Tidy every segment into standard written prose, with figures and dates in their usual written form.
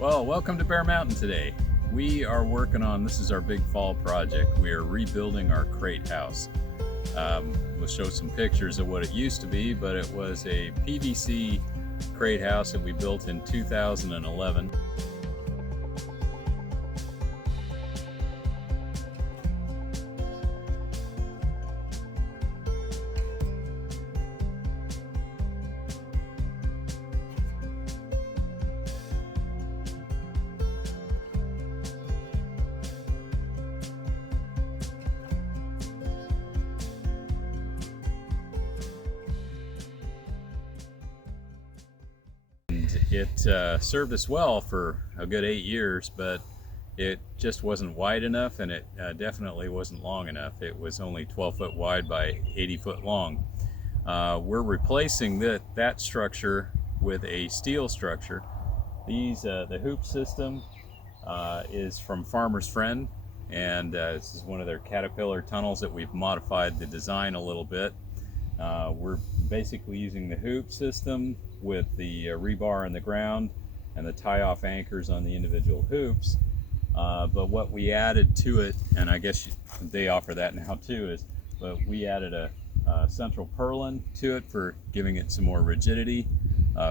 Well, welcome to Bear Mountain today. We are working on, this is our big fall project. We are rebuilding our crate house. We'll show some pictures of what it used to be, but it was a PVC crate house that we built in 2011. It served us well for a good 8 years, but it just wasn't wide enough, and it definitely wasn't long enough. It was only 12 foot wide by 80 foot long. We're replacing that structure with a steel structure. The hoop system is from Farmer's Friend, and this is one of their Caterpillar tunnels that we've modified the design a little bit. We're basically using the hoop system with the rebar in the ground and the tie-off anchors on the individual hoops. But what we added to it, and I guess they offer that now too, but we added a central purlin to it for giving it some more rigidity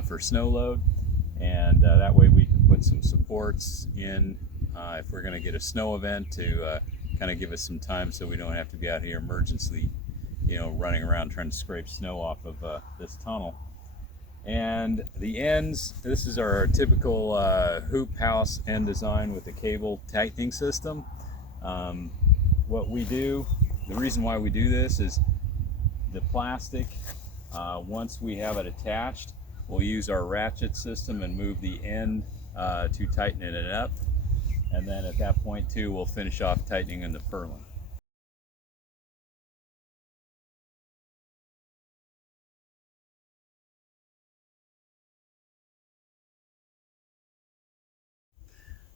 for snow load. And that way we can put some supports in if we're going to get a snow event to kind of give us some time so we don't have to be out here emergency, running around trying to scrape snow off of this tunnel. And the ends, this is our typical hoop house end design with the cable tightening system. What we do, the reason why we do this is the plastic, once we have it attached, we'll use our ratchet system and move the end to tighten it up. And then at that point too, we'll finish off tightening in the purlin.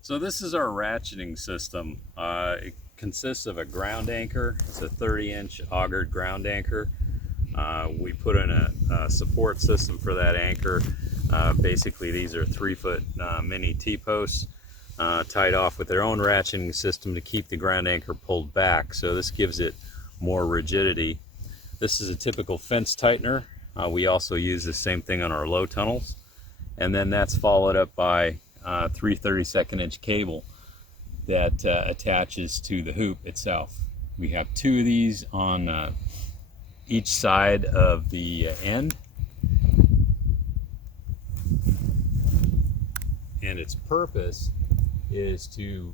So this is our ratcheting system. It consists of a ground anchor. It's a 30-inch augered ground anchor. We put in a support system for that anchor. Basically, these are 3-foot mini T-posts tied off with their own ratcheting system to keep the ground anchor pulled back. So this gives it more rigidity. This is a typical fence tightener. We also use the same thing on our low tunnels. And then that's followed up by 3 32nd-inch cable that attaches to the hoop itself. We have 2 of these on each side of the end, and its purpose is to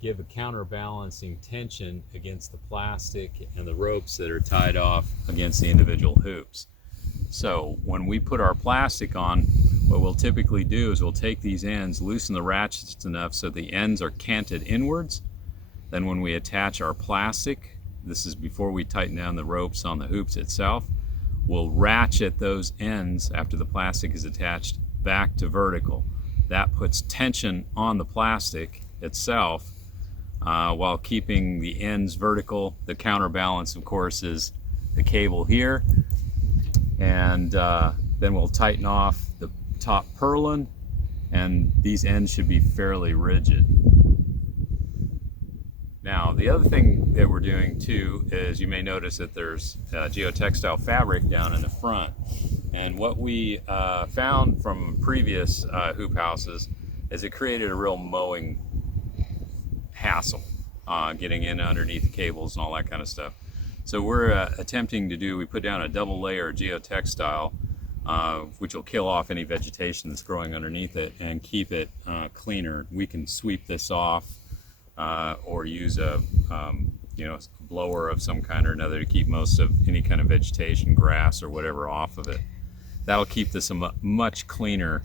give a counterbalancing tension against the plastic and the ropes that are tied off against the individual hoops. So when we put our plastic on, what we'll typically do is we'll take these ends, loosen the ratchets enough so the ends are canted inwards. Then when we attach our plastic, this is before we tighten down the ropes on the hoops itself, we'll ratchet those ends after the plastic is attached back to vertical. That puts tension on the plastic itself while keeping the ends vertical. The counterbalance, of course, is the cable here. And then we'll tighten off the top purlin, and these ends should be fairly rigid. Now, the other thing that we're doing too is you may notice that there's geotextile fabric down in the front. And what we found from previous hoop houses is it created a real mowing hassle, getting in underneath the cables and all that kind of stuff. So we're attempting to we put down a double layer geotextile, which will kill off any vegetation that's growing underneath it and keep it cleaner. We can sweep this off or use a blower of some kind or another to keep most of any kind of vegetation, grass or whatever, off of it. That'll keep this much cleaner.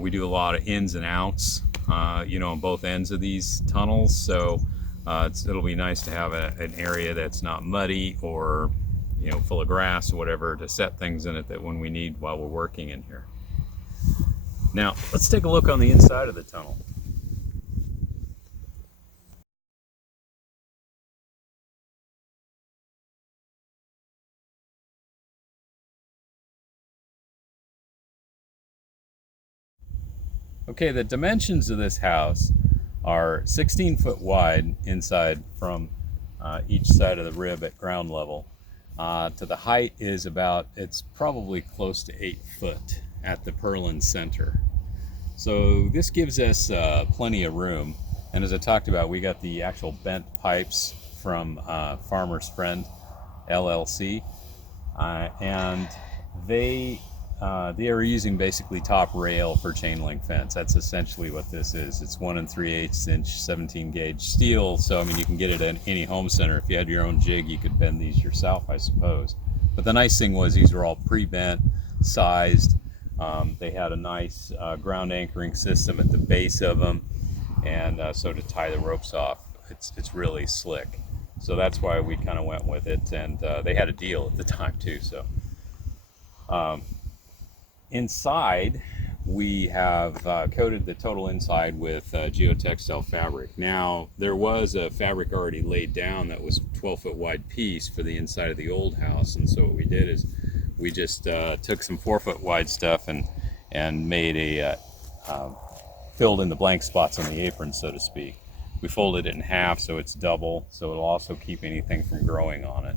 We do a lot of ins and outs, on both ends of these tunnels, so it'll be nice to have an area that's not muddy or full of grass or whatever to set things in it that when we need while we're working in here. Now let's take a look on the inside of the tunnel. Okay, the dimensions of this house are 16 foot wide inside from each side of the rib at ground level. To the height is it's probably close to 8 foot at the purlin center. So this gives us plenty of room. And as I talked about, we got the actual bent pipes from Farmer's Friend LLC. And they are using basically top rail for chain link fence. That's essentially what this is. It's 1 3/8 inch 17 gauge steel. So I mean, you can get it at any home center. If you had your own jig, you could bend these yourself, I suppose. But the nice thing was these were all pre-bent, sized. They had a nice ground anchoring system at the base of them, and so to tie the ropes off, it's really slick. So that's why we kind of went with it, and they had a deal at the time too. So inside, we have coated the total inside with geotextile fabric. Now, there was a fabric already laid down that was 12-foot wide piece for the inside of the old house, and so what we did is we just took some 4-foot wide stuff and made filled in the blank spots on the apron, so to speak. We folded it in half so it's double, so it'll also keep anything from growing on it.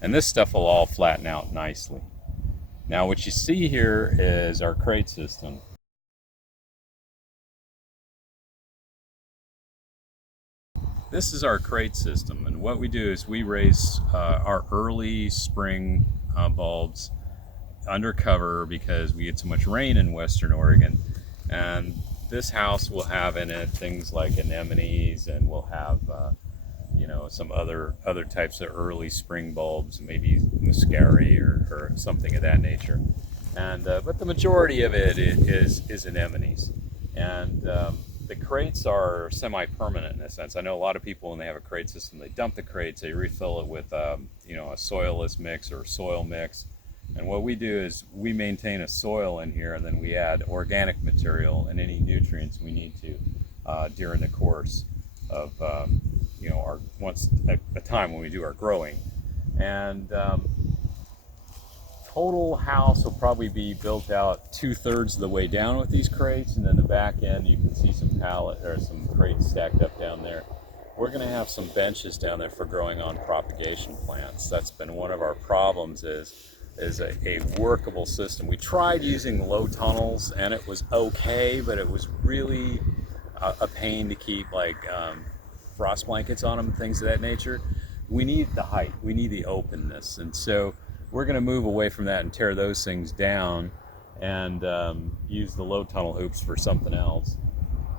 And this stuff will all flatten out nicely. Now what you see here is our crate system. This is our crate system, and what we do is we raise our early spring bulbs under cover because we get so much rain in Western Oregon. And this house will have in it things like anemones, and we'll have some other types of early spring bulbs, maybe muscari or something of that nature. And but the majority of it is anemones. And the crates are semi-permanent in a sense. I know a lot of people, when they have a crate system, they dump the crates, they refill it with a soilless mix or soil mix. And what we do is we maintain a soil in here, and then we add organic material and any nutrients we need to during the course of our once a time when we do our growing. And total house will probably be built out 2/3 of the way down with these crates, and then the back end you can see some some crates stacked up down there. We're going to have some benches down there for growing on propagation plants. That's been one of our problems is a workable system. We tried using low tunnels and it was okay, but it was really a pain to keep frost blankets on them and things of that nature. We need the height, we need the openness, and so we're going to move away from that and tear those things down and use the low tunnel hoops for something else.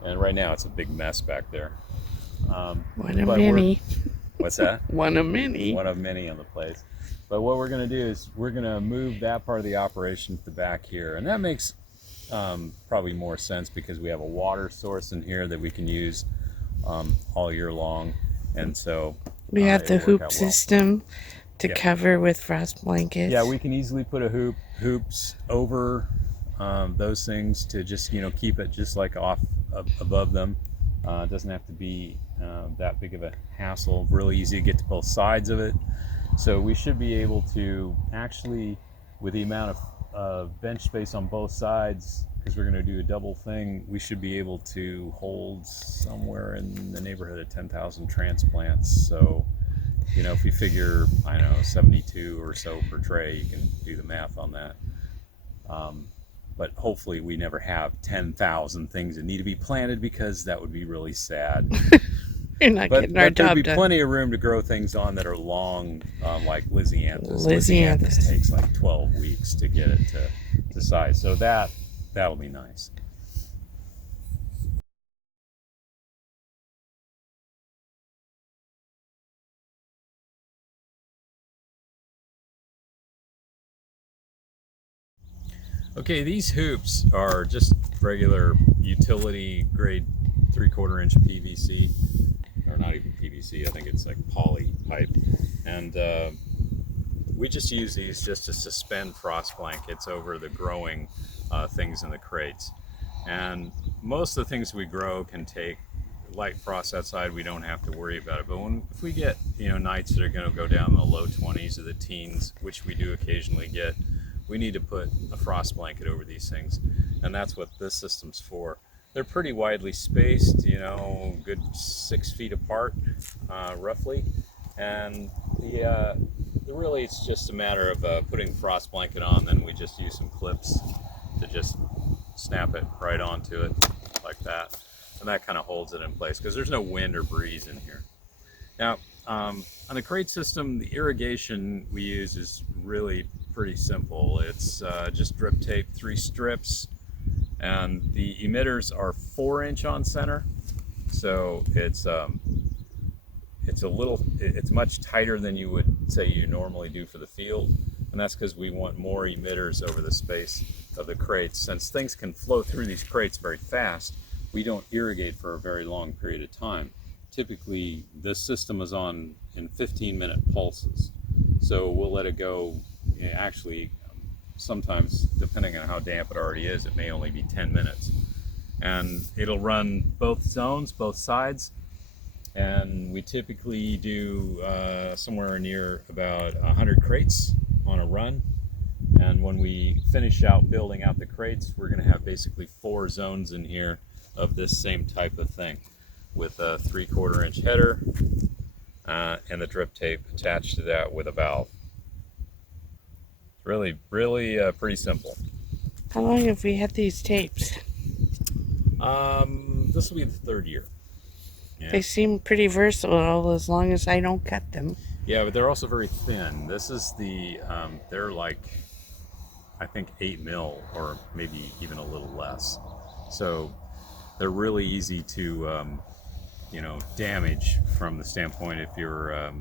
And right now it's a big mess back there. One of many. What's that? One of many. One of many on the place. But what we're going to do is we're going to move that part of the operation to the back here. And that makes probably more sense because we have a water source in here that we can use all year long. And so we have the hoop system to cover with frost blankets. Yeah, we can easily put hoops over those things to just keep it just like off above them. It doesn't have to be that big of a hassle. Really easy to get to both sides of it. So we should be able to actually, with the amount of bench space on both sides, because we're going to do a double thing, we should be able to hold somewhere in the neighborhood of 10,000 transplants. So, if you figure, 72 or so per tray, you can do the math on that. But hopefully we never have 10,000 things that need to be planted, because that would be really sad. You're not getting our job done. There'd be plenty of room to grow things on that are long, like Lysianthus. Lysianthus takes like 12 weeks to get it to size. So that'll be nice. Okay, these hoops are just regular utility grade 3/4 inch PVC, or not even PVC, I think it's like poly pipe. And we just use these just to suspend frost blankets over the growing things in the crates. And most of the things we grow can take light frost outside. We don't have to worry about it. But if we get nights that are going to go down in the low 20s or the teens, which we do occasionally get, we need to put a frost blanket over these things, and that's what this system's for. They're pretty widely spaced, you know, good 6 feet apart, roughly. And really it's just a matter of putting the frost blanket on. Then we just use some clips to just snap it right onto it like that. And that kind of holds it in place because there's no wind or breeze in here. Now, on the crate system, the irrigation we use is really pretty simple. It's just drip tape 3 strips, and the emitters are 4-inch on center, so it's much tighter than you would say you normally do for the field, and that's because we want more emitters over the space of the crates. Since things can flow through these crates very fast, we don't irrigate for a very long period of time. Typically, this system is on in 15-minute pulses, so we'll let it go. Actually, sometimes, depending on how damp it already is, it may only be 10 minutes. And it'll run both zones, both sides, and we typically do somewhere near about 100 crates on a run. And when we finish out building out the crates, we're going to have basically 4 zones in here of this same type of thing, with a 3/4 inch header and the drip tape attached to that with a valve. Really pretty simple. How long have we had these tapes? This will be the 3rd year. Yeah. They seem pretty versatile as long as I don't cut them. Yeah, but they're also very thin. This is they're like, I think 8 mil or maybe even a little less. So they're really easy to, damage from the standpoint if you're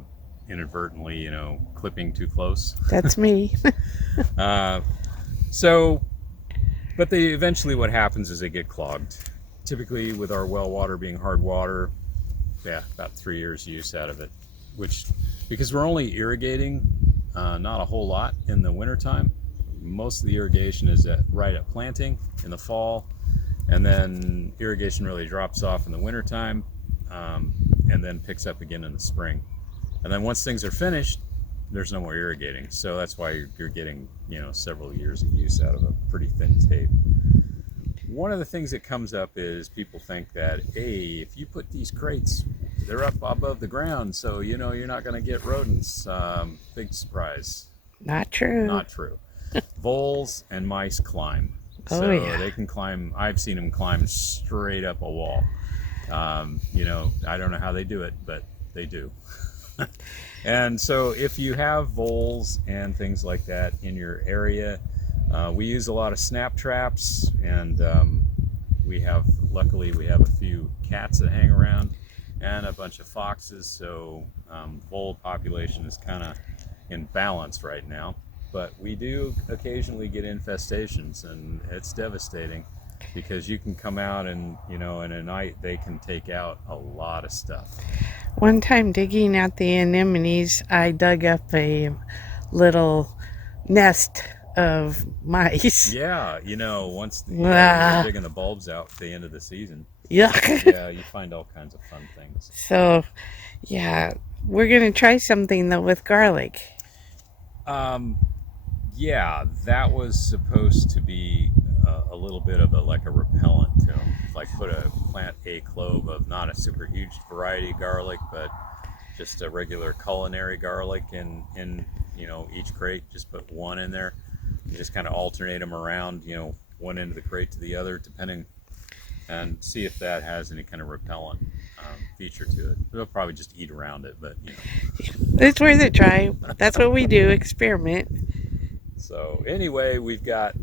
inadvertently, clipping too close. That's me. But eventually what happens is they get clogged. Typically with our well water being hard water, about 3 years use out of it, because we're only irrigating not a whole lot in the wintertime. Most of the irrigation is right at planting in the fall, and then irrigation really drops off in the wintertime, and then picks up again in the spring. And then once things are finished, there's no more irrigating. So that's why you're getting, several years of use out of a pretty thin tape. One of the things that comes up is people think that, hey, if you put these crates, they're up above the ground, so you're not going to get rodents. Big surprise. Not true. Not true. Voles and mice climb. Oh, yeah. They can climb. I've seen them climb straight up a wall. I don't know how they do it, but they do. And so if you have voles and things like that in your area, we use a lot of snap traps, and luckily we have a few cats that hang around and a bunch of foxes, so vole population is kind of in balance right now. But we do occasionally get infestations, and it's devastating because you can come out and, in a night they can take out a lot of stuff. One time digging out the anemones, I dug up a little nest of mice. Yeah, once you're digging the bulbs out at the end of the season. Yuck. Yeah, you find all kinds of fun things. So, yeah, we're going to try something, though, with garlic. Yeah, that was supposed to be a little bit of a repellent to them. Like plant a clove of not a super huge variety garlic, but just a regular culinary garlic in each crate. Just put one in there. You just kind of alternate them around, one end of the crate to the other, depending, and see if that has any kind of repellent feature to it. They'll probably just eat around it, but It's worth a try. That's what we do, experiment. So anyway, we've got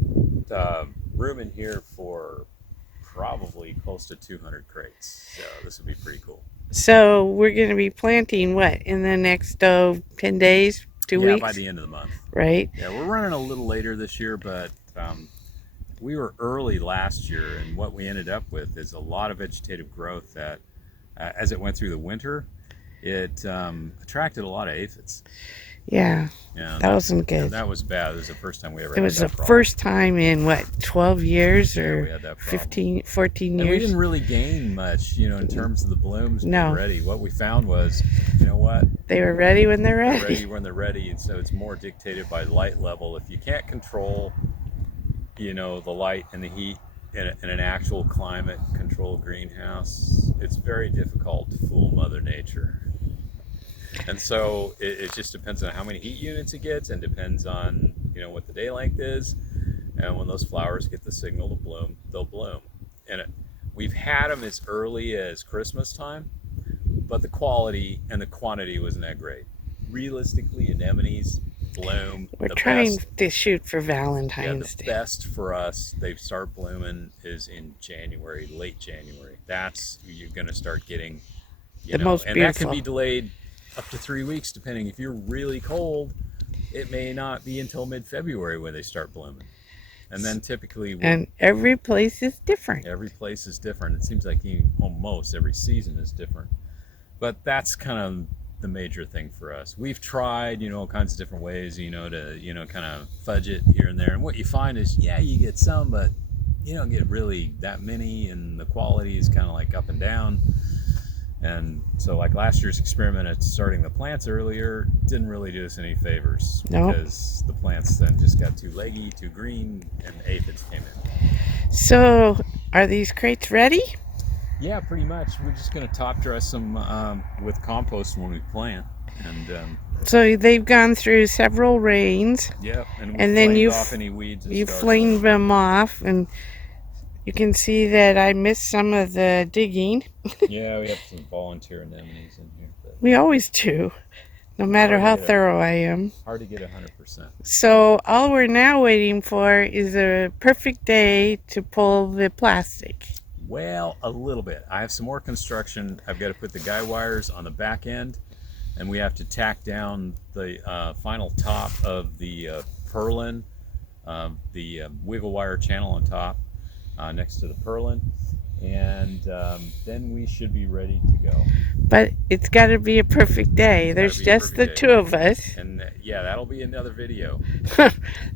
room in here for probably close to 200 crates. So this would be pretty cool. So we're going to be planting what in the next 10 days, 2 weeks? Yeah, by the end of the month. Right. Yeah, we're running a little later this year, but we were early last year, and what we ended up with is a lot of vegetative growth that, as it went through the winter, it attracted a lot of aphids. Yeah, that wasn't good. That was bad. It was the first time we ever It was the first time in, 12 years or we had that 15, 14 years? And we didn't really gain much, in terms of the blooms being ready. What we found was, they were ready when they're ready. They're ready when they're ready, and so it's more dictated by light level. If you can't control, the light and the heat, in an actual climate controlled greenhouse, it's very difficult to fool Mother Nature. And so it just depends on how many heat units it gets, and depends on what the day length is. And when those flowers get the signal to bloom, they'll bloom. And we've had them as early as Christmas time, but the quality and the quantity wasn't that great. Realistically, anemones bloom We're the trying best. to shoot for Yeah, Valentine's the Day. best for us, they start blooming is in January, late January. That's you're going to start getting, The most and that can beautiful. be delayed up to 3 weeks depending. If you're really cold, it may not be until mid-February when they start blooming. And then typically And every place is different. every place is different. It seems like almost every season is different. But that's kind of the major thing for us. We've tried, all kinds of different ways, to, kind of fudge it here and there. And what you find is, yeah, you get some, but you don't get really that many, and the quality is kind of like up and down. And so, like last year's experiment at starting the plants earlier didn't really do us any favors, Nope. because the plants then just got too leggy, too green, and aphids came in. So, are these crates ready? Yeah, pretty much. We're just going to top dress them with compost when we plant. And So they've gone through several rains, yeah, and we and then flamed off any weeds that you started. flamed them off, and you can see that I missed some of the digging. Yeah, we have some volunteer anemones in here. But We always do, no matter how thorough I am. hard to get 100%. So all we're now waiting for is a perfect day to pull the plastic. Well, a little bit. I have some more construction. I've got to put the guy wires on the back end, and we have to tack down the final top of the purlin, the wiggle wire channel on top, next to the purlin, and then we should be ready to go. But it's got to be a perfect day. There's just the two of us. And yeah, that'll be another video.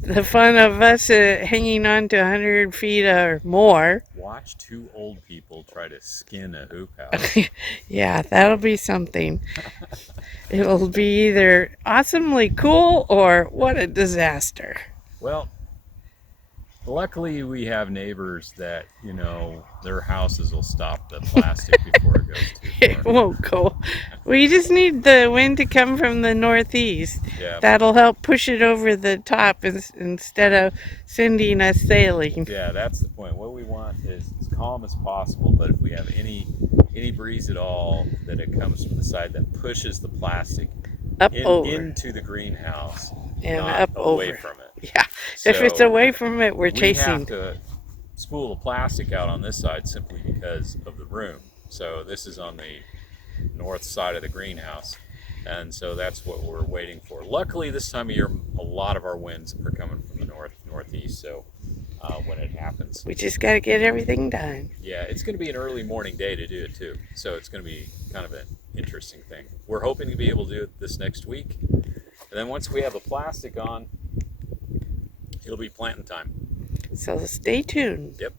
The fun of us hanging on to 100 feet or more. Watch two old people try to skin a hoop house. Yeah, that'll be something. It'll be either awesomely cool or what a disaster. Well, luckily we have neighbors that, their houses will stop the plastic before it goes too far. It won't go. We just need the wind to come from the northeast. Yeah. That'll help push it over the top instead of sending us sailing. Yeah, that's the point. What we want is as calm as possible, but if we have any breeze at all, that it comes from the side that pushes the plastic into the greenhouse, and not up away over from it. Yeah, so if it's away from it, we're chasing. We have to spool the plastic out on this side simply because of the room. So this is on the north side of the greenhouse, and so that's what we're waiting for. Luckily, this time of year, a lot of our winds are coming from the northeast. So when it happens, we just got to get everything done. Yeah, it's going to be an early morning day to do it too. So it's going to be kind of an interesting thing. We're hoping to be able to do it this next week, and then once we have the plastic on, it'll be planting time. So stay tuned. Yep.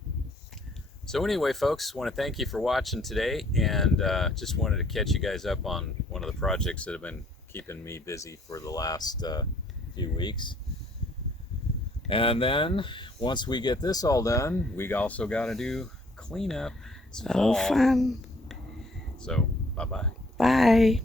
So anyway, folks, want to thank you for watching today, and just wanted to catch you guys up on one of the projects that have been keeping me busy for the last few weeks. And then once we get this all done, we also got to do cleanup. It's fall. Oh, fun. So bye-bye. Bye.